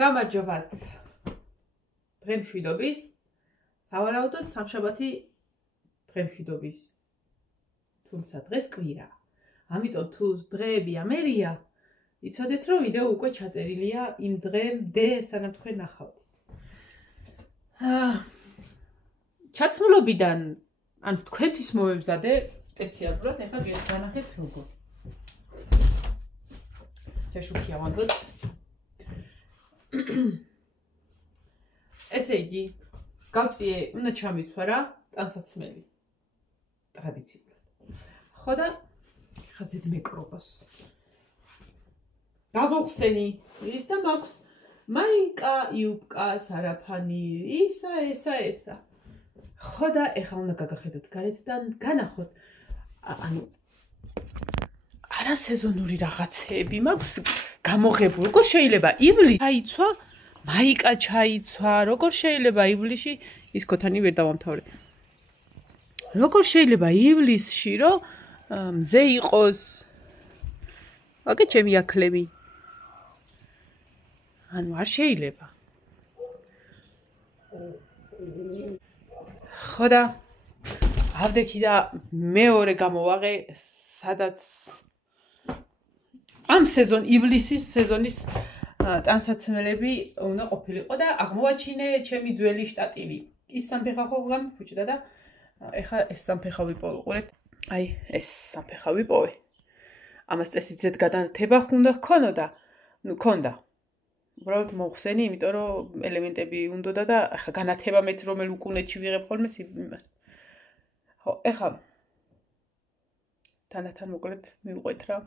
გამარჯობათ. დღემშვიდობის. სავარაუდოდ სამშაბათი დღემშვიდობის. თუმცა დღეს კვირა. ამიტომ თუ დღეები ამერია, იცოდეთ რომ ვიდეო უკვე ჩაწერილია იმ დღემდე, სანამ თქვენ ნახავთ. ჩაცმულობიდან, ანუ თქვენთვის მოვემზადე სპეციალურად, ეხლა განახეთ როგორ. შეშუქია ვანდოთ. ესე იგი, გავწიე, უნდა ჩამიცვა რა, ტანსაცმელი. ტრადიციულად. ხო და ხა ზედ მეკრობას. გავხსენი ის და მაქვს მაინკა, იუბკა, სარაფანი, ისა. ხო და ეხლა უნდა გაგახედოთ გარეთიდან, განახოთ. ანუ არასეზონური რაღაცეები მაქვს გამოღებული. როგორ შეიძლება ივლისში ჩაიცვა, მაიკა ჩაიცვა, როგორ შეიძლება ივლისში ის ქოთანი ვერ დავამთავრე. როგორ შეიძლება ივლისში რომ მზე იყოს აკე ჩემი ახლები. ანუ არ შეიძლება. ხო და ავდექი და მეორე გამოვაღე სადაც ამ ივლისის სეზონის ტანსაცმელები უნდა ყოფილიყო და აღმოვაჩინე ჩემი ძველი შტატივი. ის სამფეხავი გამიფუჭდა და ეხლა ეს სამფეხავი პოვიყურეთ. აი, ეს სამფეხავი პოვე. ამას წესით ზედ გადანათება უნდა ჰქონოდა. ქონდა. უბრალოდ მოხსენი, იმიტომ რომ ელემენტები უნდოდა და ეხლა განათება მეც რომელ უკუნეთში ვიღებ ხოლმე იმას. ხო, ეხლა თანდათან მოკლედ მივყვეთ რა.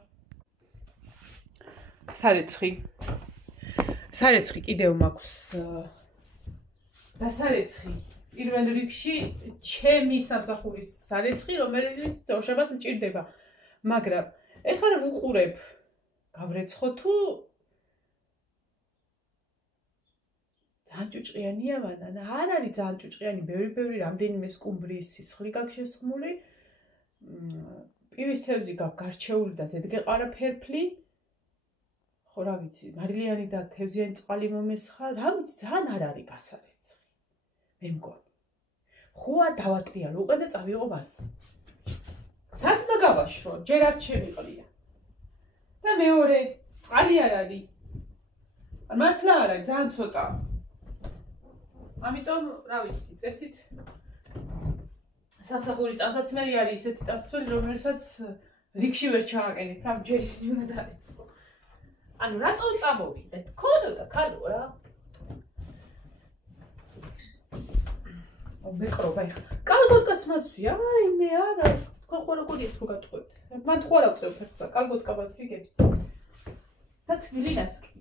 სარეცხი კიდევ მაქვს და სარეცხი პირველ რიგში ჩემი სამსახურის სარეცხი, რომელიც ორშაბათს მჭირდება. მაგრამ ეხლა რა ვუყურებ? გავრეცხო თუ ძალიან ჭუჭყიანია ვანა. არ არის ძალიან ჭუჭყიანი, ბევრი რამდენიმე სკუმბრის სისხლი გაქვს შესხმული. პივის თევზი გაქვს გარჩეული და ზედგეყარა ფერფლი. ხო რა ვიცი, მარილიანი და თევზიანი წყალი მომესხა, რა ვიცი, ძალიან არ არის გასარეცხი. მე მგონი. ხოა დავატრიალო უკვე და წავიღო ბაზი. სათქმა გავაშრო, ჯერ არ შემიყრია. და მეორე, წყალი არ არის. მართლა არ არის, ძალიან ცოტა. ამიტომ, რა ვიცი, წესით სამსახურის ტანსაცმელი არის ისეთი ტანსაცმელი, რომელსაც რიგში ვერ ჩააყენებ, რა ჯერ ისინი უნდა დაეწყო. ანუ რატო წამოვიდეთ? ქონოდა ქალო რა. მეკრობა ეხლა. კალგოტკაც მაცვია, აი მე არა. თქვენ ხო როგორია თუ გატყვევთ? მან ხო არ ავწევ ფეხსა, კალგოტკა მაცვი გებიც. და თბილინას კი.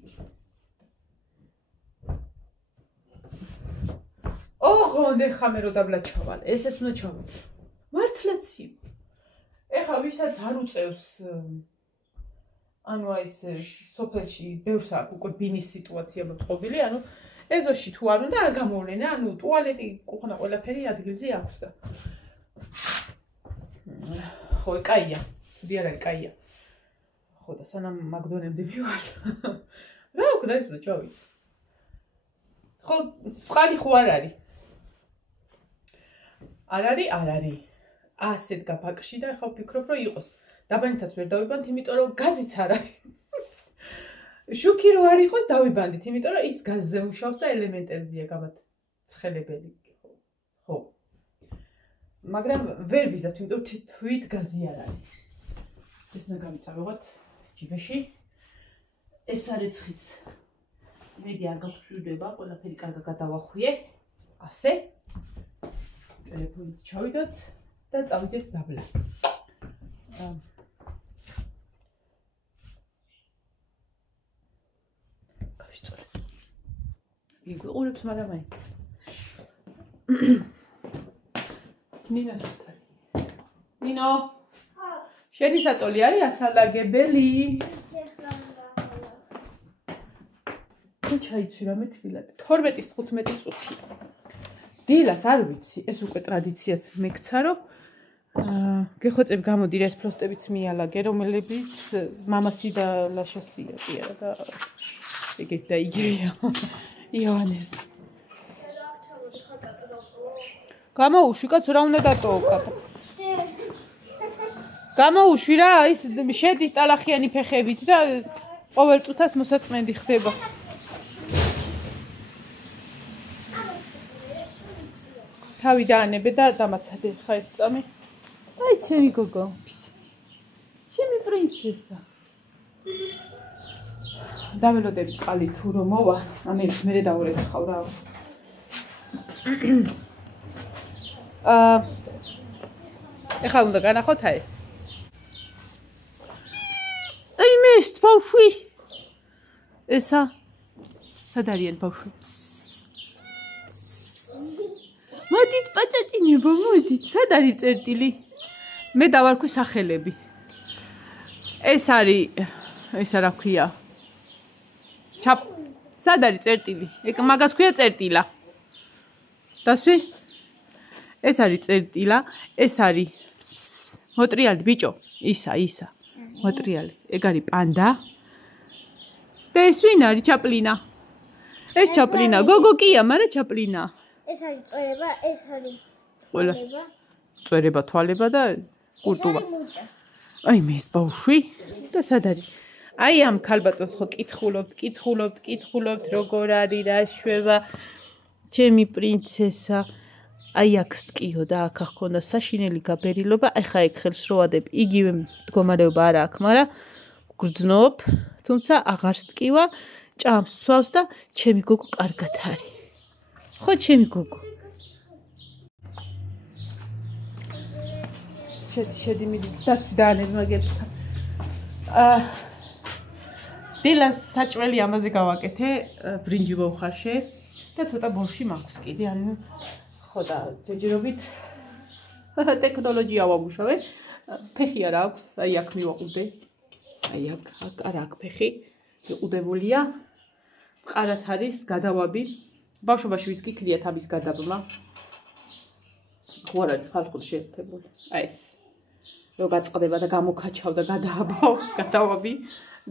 ოღონდ ეხლა მე რო დაბლა ჩავალე, ესეც უნდა ჩავალე. მართლაც ეხლა ვისაც არ უწევს ანუ აი ეს სოფელში ბევრს აქვს უკვე ბინის სიტუაცია მოწყობილი, ანუ ეზოში თუ არ უნდა არ გამოვლენა, ანუ ტუალეტი, კუხნა ყველაფერი ადგილზე აქვს და ხო, კაია, ცუდი არ არის, კაია. ხო და სანამ მაგდონემდე მივალ. რა უკდა ის ჩავიდე. ხო, წყალი ხო არ არის. არ არის. ასეთ გაბაკში და ახლა ვფიქრობ რომ იყოს. დაბანითაც ვერ დავიბანდით, იმიტომ რომ გაზიც არ არის. შუქი რო არ იყოს დავიბანდით, იმიტომ რომ ის გაზზე მუშაობს და ელემენტებია გამაცხელებელი. ხო. მაგრამ ვერ ვიზავთ, იმიტომ რომ თვით გაზი არ არის. ეს უნდა გამიწავიღოთ ჯიბეში. ეს სარეცხიც. მედი არ გაგჭირდება, ყველაფერი კარგად გადავახვიე. ასე. ტელეფონიც ჩავიდოთ და წავიდეთ დაბლა. იგვიყურებს, მაგრამ მაინც. ნინოს თარი. ნინო. ხო. შენი საწოლი არის ასალაგებელი? ჩაიცვი რამე თბილად. 12:15 წუთი. დილას არ ვიცი, ეს უკვე ტრადიციაც მეკცა, რომ გეხოცებ გამოდիր ეს ფლოსტებიც მიალაგე, რომლებიც მამასი და ლაშასია კი არა და იგი და იგივეა. ივანეს. გამოუშვი კაცო რა უნდა დატოვო კაცო. გამოუშვი რა ის შედის ტალახიანი ფეხებით და ყოველ წუთას მოსაწმენდი ხდება. თავი დაანებე და დამაცადე ხა ეს წამი. აი ჩემი გოგო. ჩემი პრინცესა. დაველოდები წყალი თუ რომ მოვა, ამერს მერე დაურეცხავ რა. ეხლა უნდა განახოთ ეს. აი მის ბავშვი. ესა სად არიან ბავშვი? მოდით პაწაწინებო, მოდით, სად არის წერტილი? მე დავარქვი სახელები. ეს არის, ისა რა ქვია? სად არის წერტილი? მაგას ქვია წერტილა. დასვი? ეს არის წერტილა, ეს არის მოტრიალი ბიჭო, ისა. მოტრიალი. ეგ არის პანდა. და ეს ვინ არის ჩაპლინა? ეს ჩაპლინა, გოგო კია, მაგრამ ჩაპლინა. ეს არის წვერება, ეს არის ყველა წვერება, თვალება და კურტუვა. აი მის ბავშვი და სად არის? აი ამ ქალბატონს ხო კითხულობთ, როგორ არის, რა შვება, ჩემი პრინცესა. აი აქ სტკიო და აქ ჰქონდა საშინელი გაბერილობა, აი ხა ეგ ხელს რო ვადებ, იგივე მდგომარეობა არ აქვს, მაგრამ გრძნობ, თუმცა აღარ სტკივა, ჭამს სვავს და ჩემი გოგო კარგად არის. ხო ჩემი გოგო. შედი მიდით დასვი დაანებ მაგერთან. დილას საჭველი ამაზე გავაკეთე, ბრინჯი მოვხარშე და ცოტა ბორში მაქვს კიდე, ანუ ხო და ჯერჯერობით ტექნოლოგია ვამუშავე. ფეხი არ აქვს, აი აქ მივაყუდე. აი აქ არ აქვს ფეხი, იყუდებულია. მყარად არის გადავაბი. ბავშვობაში ვის გიქნიათ ამის გადაბმა. ხო არ არის ხალხური შეერთებული. აი ეს. რო გაწყდება და გამოკაჩავ და გადავაბი.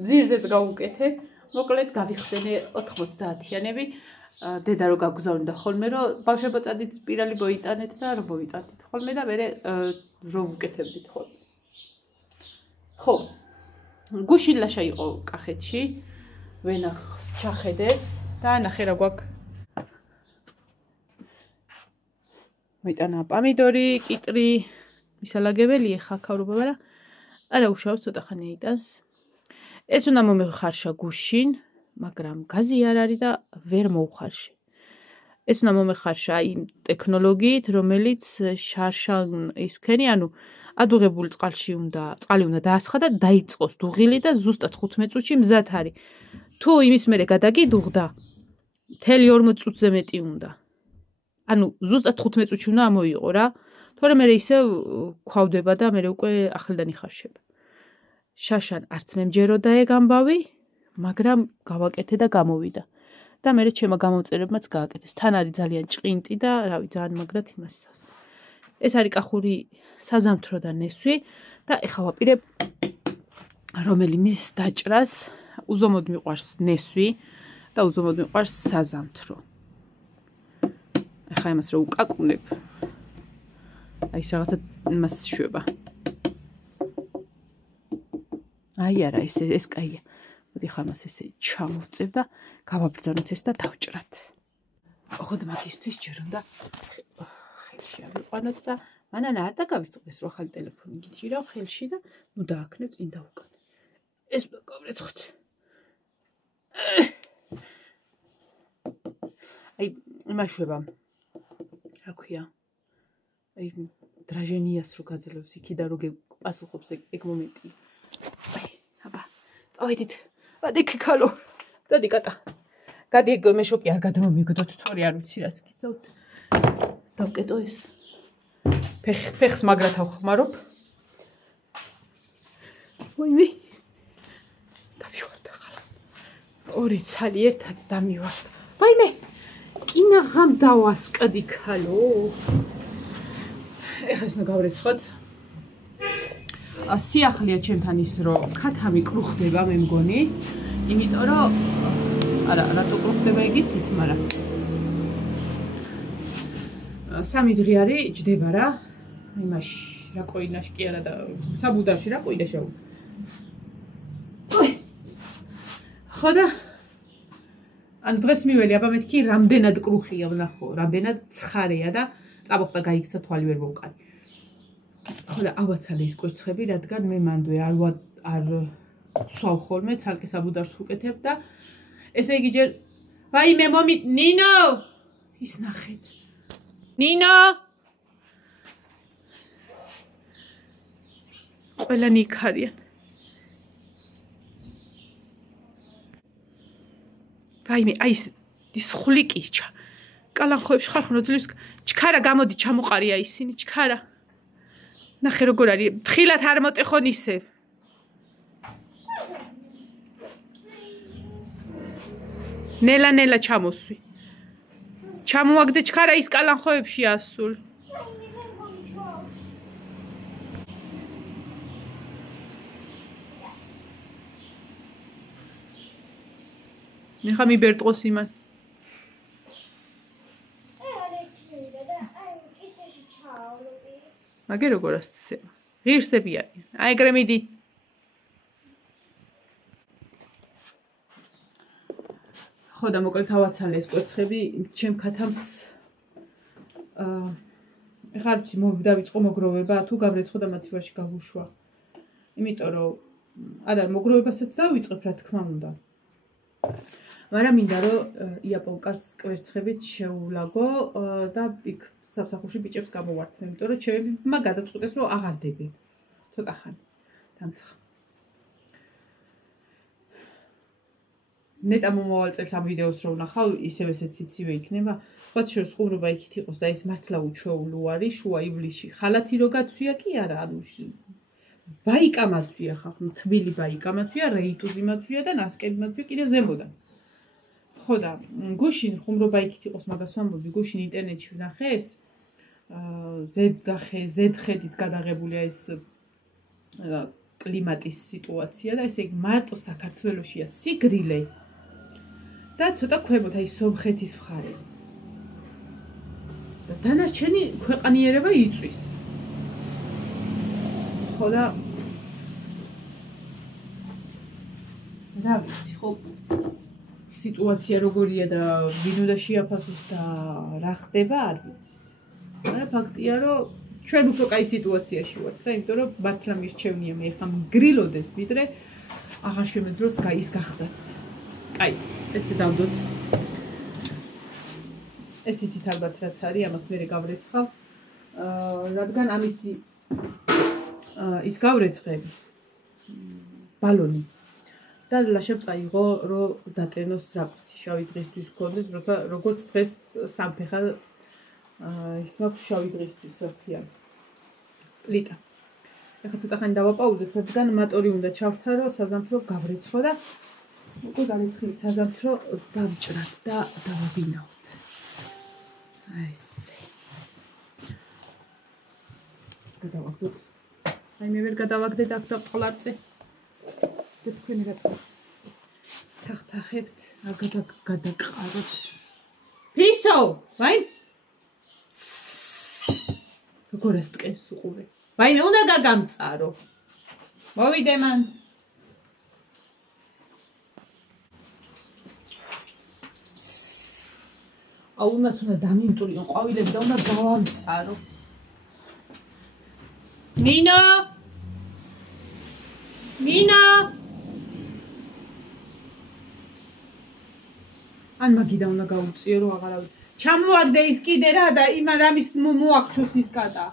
ძირზეც გავუკეთე. მოკლედ გავიხსენე 90-იანები. დედა რო გაგზავნიდა ხოლმე რომ ბავშვებო წადით სპირალი მოიტანეთ და რომ მოიტანეთ ხოლმე და მე რო ვუკეთებდით ხოლმე. ხო. გუშინლაშა იყო კახეთში. ვენახს ჩახედეს და ნახე რა გვაქვს. მოიტანა პამიდორი, კიტრი, მისალაგებელი ხაქაურობა, მაგრამ არა უშავს ცოტა ხანი იტანს. ეს უნდა მომეხარშა გუშინ, მაგრამ გაზი არ არის და ვერ მოუხარში. ეს უნდა მომეხარშა იმ ტექნოლოგიით, რომელიც შარშან ის ვქენი, ანუ ადუღებული წყალი უნდა დაასხა და დაიწყოს დუღილი და ზუსტად 15 წუთში მზად არის. თუ იმის მერე გადაგიდუღდა, მთელი 40 წუთზე მეტი უნდა. ანუ ზუსტად 15 წუთში უნდა ამოიღო რა. თორემ მე ისე ქვავდება და მე უკვე ახლიდან იხარშება. შაშან არც მემჯეროდა ეგ ამბავი, მაგრამ გავაკეთე და გამოვიდა. და მე ჩემო გამომწერებმაც გააკეთეს. თან არის ძალიან ჭყინტი და რავი ძალიან მაგრად იმას. ეს არის კახური საზამთრო და ნესვი და ეხლა ვაპირებ რომელიმე დაჭრას. უზომოდ მიყვარს ნესვი და უზომოდ მიყვარს საზამთრო. ეხლა იმას რო უკაკუნებ. აი რაღაცა იმას შვება. აი არა ეს კაია. მოდი ხა მას ესე ჩამოვწევ და გავაბრძანოთ ეს და დავჭრათ. ოღონდ მაგისთვის ჯერ უნდა ხელში ავიყვანოთ და მანან არ დაგავიწყდეს რო ახალი ტელეფონი გიჭირავ ხელში და ნუ დააქნევ წინ და უკან. ეს უნდა გავრეცხოთ. აი იმაშვება. რა ქვია? აი დრაჟენიას რო გაძლევს იქიდან რო პასუხობს ეგ მომენტი. აი, აბა, წავედით. ვადე ქიქალო. დადი კატა. გადი ეგ მეშოპი არ გადმომიგდოთ, თორე არ ვიცი რას გიზავთ. დავკეტო ეს. ფეხს მაგრად ავხმარობ. ვაიმე. დავივართ ახლა. ორი ცალი ერთად დამივართ. ვაიმე. კინაღამ დავასკდი ქალო. ეხლა ეს მოგავრეცხოთ. სიახლეა ჩემთან ის რომ ქათამი კრუხდება მე მგონი. იმიტომ რომ არა, რატო გხდება იგიცით, მაგრამ სამი დღე არის ჯდება რა. იმაში, რა კოინაში კი არა და საბუდარში რა კოინაში რა. ხო და ან დღეს მიველი აბა მეთქი რამდენად კრუხია ვნახო, რამდენად ცხარეა და წამოხდა გაიქცა თვალი ვერ მოვყარი. ხო და ავაცალე ის კვერცხები, რადგან მე მანდვე არ ვსვავ ხოლმე, ცალკე საბუდარს ვუკეთებ და ესე იგი ჯერ ვაიმე მომი ნინო ის ნახეთ. ნინო ყველანი იქ არიან. ვაიმე აი ის ხვლიკის კალანხოებში ხარ ხო ძლივს ჩქარა გამოდი ჩამოყარია ისინი ჩქარა. ნახე როგორ არის თხილად არ მოტეხონ ისე. ნელა ჩამოსვი. ჩამოაგდე ჩქარა ის კალანხოებში ასულ. ნახა მიბერტყოს იმან. მაგე როგორ ასწება. ღირსები არიან. აი ეგრე მიდი. ხო და მოკლედ ავაცალე ეს კვერცხები ჩემ ქათამს ეხლა ვიცი დავიწყო მოგროვება თუ გავრეცხო და მაცივაში გავუშვა. იმიტომ რომ არა მოგროვებასაც დავიწყებ რა თქმა უნდა. მაგრამ მინდა რომ იაპონკას კვერცხებით შევლაგო და იქ სამსახურში ბიჭებს გამოვართმე, იმიტომ რომ ჩემებმა გადაწყვეტეს რომ აღარ დებენ. ცოტა ხანი დამცხა. ნეტა მომავალ წელს ამ ვიდეოს რო ვნახავ, ისევ ესეც იცივე იქნება. თქვათ შორს ხუმრობა იქით იყოს და ეს მართლა უჩვეულო არის შუა ივლისში. ხალათი რო გაცვია კი არა, ანუ ბაიკა მაცვია ხახ, თბილი ბაიკა მაცვია, რეიტუზი მაცვია და ნასკები მაცვია კიდე ზემოდან. ხო და გუშინ ხუმრობა იქით იყოს, მაგას ვამბობდი, გუშინ ინტერნეტში ვნახე ეს ზედხედით გადაღებულია ეს კლიმატის სიტუაცია და ესე იგი მარტო საქართველოშია სიგრილე და ცოტა ქვემოთ აი სომხეთის მხარეს. და დანარჩენი ქვეყანიერება იწვის. ხო და რა ვიცი, ხო სიტუაცია როგორია და ვინ უნდა შეაფასოს და რა ხდება, არ ვიცი. მაგრამ ფაქტია, რომ ჩვენ უფრო კაი სიტუაციაში ვართ, რა, იმიტომ რომ მართლა მირჩევნია მე ხა მგრილოდეს, ვიდრე აღარ შემეძლოს ის გახდაც. კაი, ესე დავდოთ. ეს იცით ალბათ რაც არის, ამას მე გავრეცხავ. რადგან ამისი ის გავრეცხები ბალონი და ლაშებ წაიღო რომ დატენოს რაფიცი შავი დღისთვის გქონდეს, როცა როგორც დღეს სამფეხა ის მაქვს შავი დღისთვის საფია პლიტა. ეხლა ცოტა ხანი დავაპაუზებ, რადგან მატორი უნდა ჩავთარო, საზამთრო გავრეცხო და უკვე განეცხილი საზამთრო დავჭრათ და დავაბინაოთ. აი ესე. გადავაგდოთ. აი მე ვერ გადავაგდე და აქ დავყლარწე. და თქვენი რატო თახთახებთ, არ გადაგყაროთ. ფისო, ვაი? როგორ ასტყენს უყურე. ვაიმე უნდა გაგამწარო. მოვიდე მან. აუნათ უნდა დამინტურიო ყვავილები და უნდა გავამწარო. მინო! მინო! ან მაგიდა უნდა გაუწიო რომ აღარავი. ჩამოაგდე ის კიდე რა და იმან რამის მოახშოს ის კატა.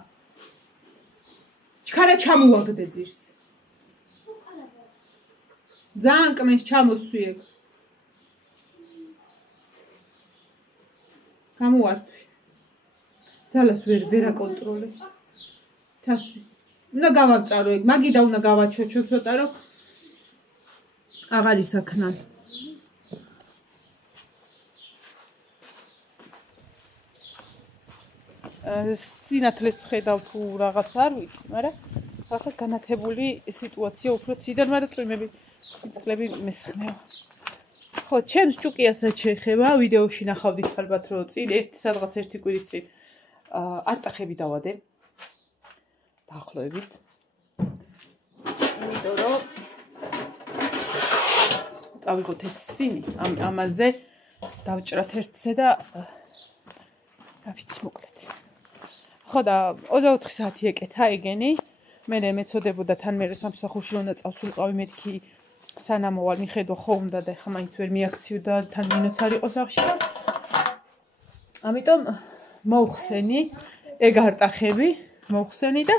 ჩქარა ჩამოაგდე ძირს. ძალიან კმენს ჩამოსვი ეგ. გამოვართვი. ძალას ვერ აკონტროლებს. თასვი. უნდა გავამწარო ეგ, მაგიდა უნდა გავაჩოჩო ცოტა რომ აღარ ისაქნან. სინათლეს ხედავ თუ რაღაც არ ვიცი, მაგრამ რაღაცა განათებული სიტუაცია უფრო ციდან, მაგრამ წვიმები ციცლები მესხმევა. ხო, ჩემს ჭუკიას რაც შეეხება, ვიდეოში ნახავდით ალბათ რომ წინ სადღაც ერთი კვირის წინ არტახები დავადე. დაახლოებით. იმიტომ რომ წავიღოთ ეს სიმი, ამაზე დავჭრათ ერთზე და რა ვიცი მოკლედ. ხო და 24 საათი ეკეთა ეგენი. მე მეწოდებოდა თან მე სამსახურში რომ წავსულიყავი მეთქი სანამოვალ მიხედო ხო უნდა და ხა მაინც ვერ მიაქციოდა თან მინოც არ იყო სახში და ამიტომ მოუხსენი ეგ არტახები მოუხსენი და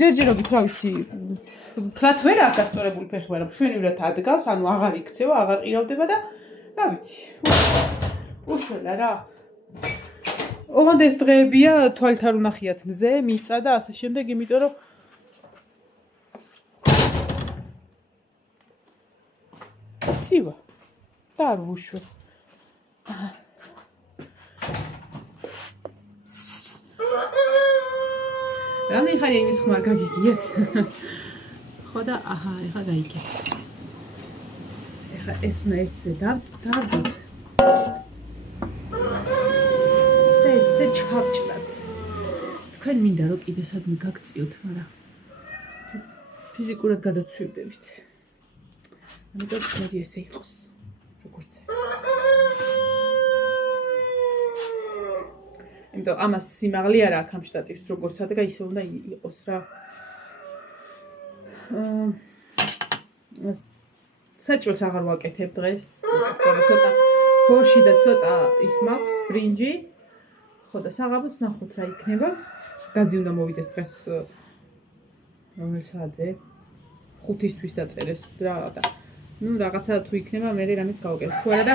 ჯერჯერობით რა ვიცი თლათ ვერ აქვს გასწორებული ფეხი მაგრამ შვენივრად ადგავს ანუ აღარ იქცევა აღარ ყირავდება და რა ვიცი უშველა რა ოღონდ ეს დღეებია თვალით არ უნახიათ მზე მიწა და ასე შემდეგ იმიტომ რომ ცივა და არ ვუშვე რამე ხარი იმის ხმარ გაგიგიათ ხო და აჰა ეხა გაიგე ეხა ეს ნაერთზე დავდით და ესე ჩავჭრათ თქვენ მინდა რომ კიდე სადმე გაგწიოთ მაგრამ ფიზიკურად გადაცვივდებით ამიტომ მოდი ესე იყოს როგორც იმიტომ ამას სიმაღლე არ აქვს ამ შტატივს როგორც ადგა ისე უნდა იყოს რა საჭმელს აღარ ვაკეთებ დღეს ცოტა ხორში და ცოტა ის მაქვს ბრინჯი ხო და საღამოს ნახოთ რა იქნება გაზი უნდა მოვიდეს დღეს რომელ საათზე 5-ისთვის დაწერეს რა და ну რაღაცა თუ იქნება მე რამის გავაკეთებ ხო არა და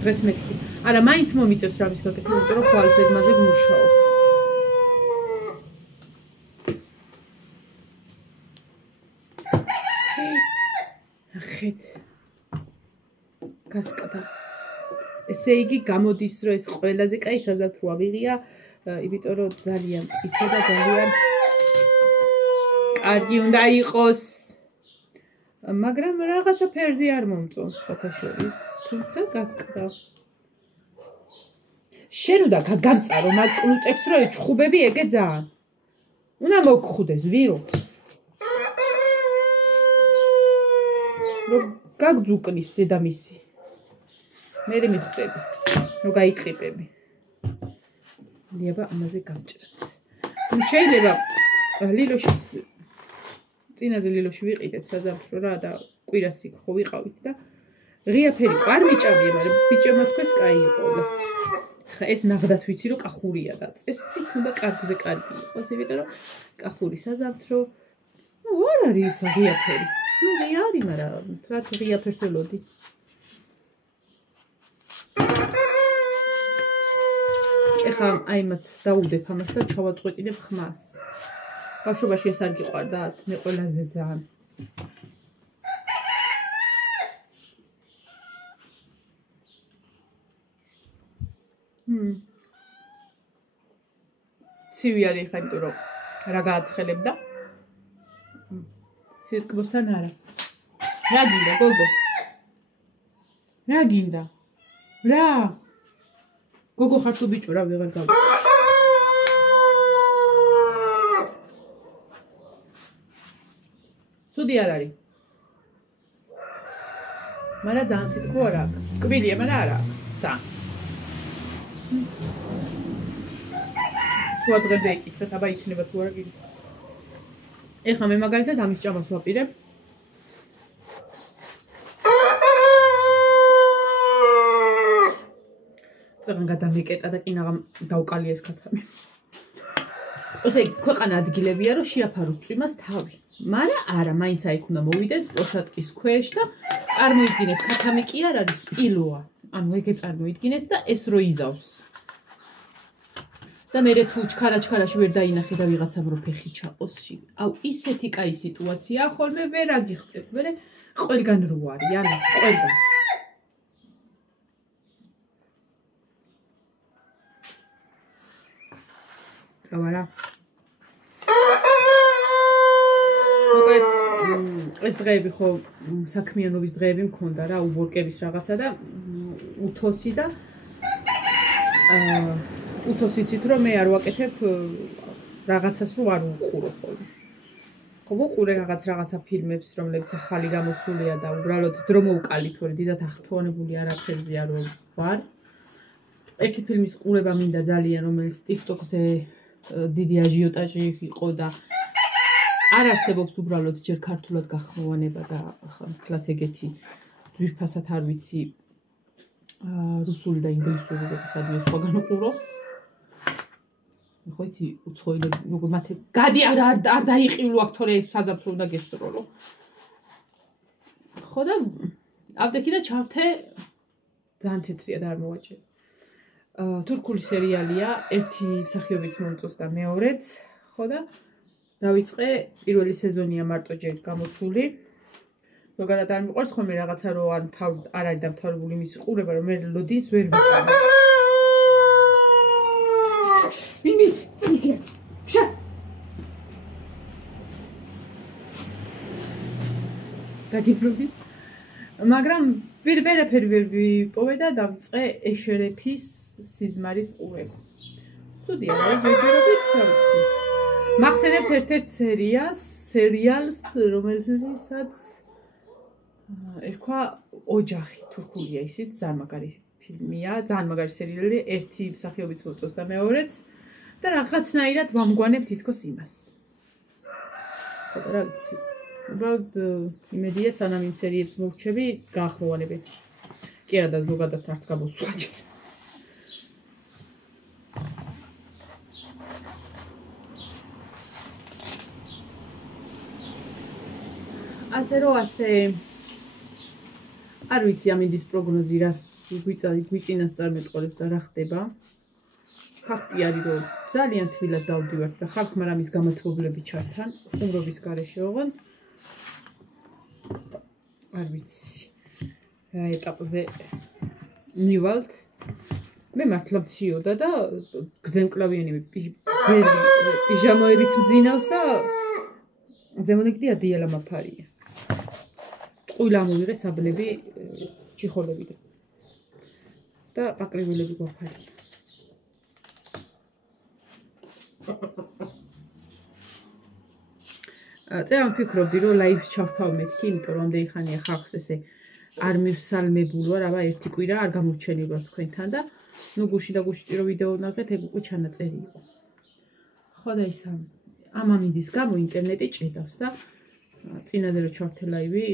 დღეს მეთქი არა მაინც მომიწევს რამის გაკეთება იმიტომ რომ ხვალ ზედმაზე ვმუშაობ ახეთ გასკდა ესე იგი გამოდის რომ ეს ყველაზე კაი საზაფხო ავიღია იმიტომ რომ ძალიან წითელი და ძალიან კარგი უნდა იყოს მაგრამ რაღაცა ფერზე არ მომწონს ფოთაშორის თუმცა გასკდა შენ უნდა გაგამწარო მაგ კლუტებს რომ ეჩხუბები ეგე ძალიან უნდა მოგხუდეს ვირო რომ გაგძუკნის დედამისი მე მიხტები რომ გაიყრიპები ლიაბა ამაზე გამჭრათ ну შეიძლება ლილოში წინაზე ლილოში ვიყიდეთ საზამთრო რა და კვირას იქ ხო ვიყავით და ღია ფერი არ მიჭამია მაგრამ ბიჭებმა თქვენ კაი იყო და ხა ეს ნაღდათ ვიცი რომ კახურია და წესით უნდა კარგზე კარგი იყოს იმიტომ რომ კახური საზამთრო ну არ არის ღია ფერი ну ღია არის მაგრამ რა ღია ფერს ველოდი ეხლა აიმათ დაუდებ ამას და ჩავაწყვეტინებ ხმას ბავშვობაში ეს არ გიყვარდათ მე ყველაზე ძალიან ცივი არის ხა იმიტომ რომ რა გააცხელებდა სიტყვასთან არა რა გინდა გოგო რა გინდა რა გოგო ხარ თუ ბიჭო რა ვეღარ გავ ცუდი არ არის მაგრამ ძალიან სიტყვა არ აქვს კბილია მაგრამ არა და შუა დღემდე ეკითხეთ აბა იქნება თუ არა გინდა ეხლა მე მაგალითად ამის ჭამას ვაპირებ წაღან გადამიკეტა და კინაღამ დავკალია ეს ქათამი ესე ქვეყანა ადგილებია რომ შეაფაროს წვიმას თავი მაგრამ არა მაინც აიქ უნდა მოვიდეს პოშატკის ქვეშ და წარმოიდგინეთ ქათამი კი არ არის სპილოა ანუ ეგე წარმოიდგინეთ და ეს რო იზავს და მე თუ ჩქარა-ჩქარაში ვერ დაინახე და ვიღაცამ რო ფეხი ჩაყოს აუ ისეთი კაი სიტუაცია ხოლმე ვერ აგიხწებ მე ყველგან რო არის ანუ ყველგან წავარა ეს დღეები ხო საქმიანობის დღეები მქონდა რა, უვორკების რაღაცა და უთოსი და უთოს იცით რომ მე არ ვაკეთებ რაღაცას რომ არ უყურო ხოლმე. ხო ვუყურე რაღაცა ფილმებს, რომლებიც ახალი გამოსულია და უბრალოდ დრო მოვკალით, ვარ დიდად აღფრთოვანებული არაფერზეა რომ ვარ. ერთი ფილმის ყურება მინდა ძალიან, რომელიც TikTok-ზე დიდი აჟიოტაჟი იყო და არ არსებობს უბრალოდ ჯერ ქართულად გახმოვანება და ახლა ეგეთი ძვირფასად არ ვიცი რუსული და ინგლისური სადმე სხვაგან უყურო. ხო იცი უცხოელი როგორ მათე გადი არ დაიყივლო აქ თორე ეს საზაფხულო უნდა გესროლო. ხო და ავდექი და ჩავთე ძალიან თეთრია და არ მოვაჭრე. თურქული სერიალია, ერთი მსახიობიც მომწონს და მეორეც, ხო და დავიწყე პირველი სეზონია მარტო ჯერ გამოსული. ზოგადად არ მიყვარს ხოლმე რაღაცა რო არ არის დამთავრებული მისი ყურება, რომ მე ლოდინს ვერ ვიყავ. იმით, წიგე. შა. დაგიბრუნდი. მაგრამ ვერაფერი ვერ ვიპოვე და დავიწყე ეშერეფის სიზმარის ყურება. ცუდია, ჯერჯერობით თავი. მახსენებს ერთ-ერთ სერიალს, რომელსაც ერქვა ოჯახი, თურქულია ისიც, ძალიან მაგარი ფილმია, ძალიან მაგარი სერიალი, ერთი მსახიობიც მოწონს და მეორეც და რაღაცნაირად ვამგვანებ თითქოს იმას. ხო და რა ვიცი. უბრალოდ იმედია სანამ იმ სერიებს მოვჩები, გაახმოვანებენ. კი არა და ზოგადად არც გამოსულა ჯერ. ასე არ ვიცი ამინდის პროგნოზი რას გვიწინას წარმეტყველებს და რა ხდება. ფაქტი არის რომ ძალიან თბილად დავდივართ და ხალხმა რამის გამათბობლები ჩართან, ხუმრობის გარეშე ოღონდ. არ ვიცი. რა ეტაპზე მივალთ. მე მართლა მციოდა და გზემკლავიანი პიჟამოებით მძინავს და ზემოდე ადიალა მაფარია. ყვილა მოვიღე საბლები ჩიხოლებიდან და აკრივილები გვაფარია. წერან ვფიქრობდი რომ ლაივს ჩავთავ მეთქი, იმიტომ რომ ამდენი ხანია ხალხს ესე არ მივსალმებულ ვარ, აბა ერთი კვირა არ გამორჩენილა თქვენთან და ნუ გუში და გუში რო ვიდეო ნახეთ, ეგ უკვე ჩანაწერი იყო. ხო და ის ამ ამინდის გამო ინტერნეტი ჭედავს და წინაზე რო ჩავთე ლაივი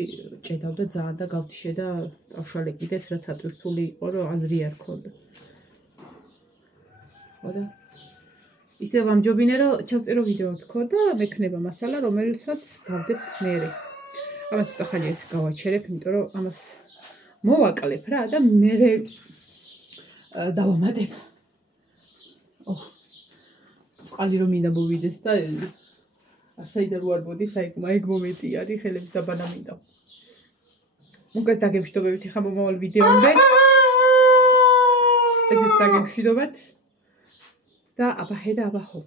ჭედავდა ძალიან და გავთიშე და წავშალე კიდეც რაც ატვირთული იყო რომ აზრი არ ქონდა. ხო და ისე ვამჯობინე რომ ჩავწერო ვიდეო თქო და მექნება მასალა რომელსაც დავდებ მერე. ამას ცოტა ხანი ეს გავაჩერებ, იმიტომ რომ ამას მოვაკლებ რა და მერე დავამატებ. წყალი რომ მინდა მოვიდეს და საიდან რო არ მოდის, აიგ მომენტი არის, ხელების დაბანა მინდა. უკეთ დაგემშვიდობებით ხა მომავალ ვიდეომდე. ესეც დაგემშვიდობათ და აბა ჰე და აბა ჰო.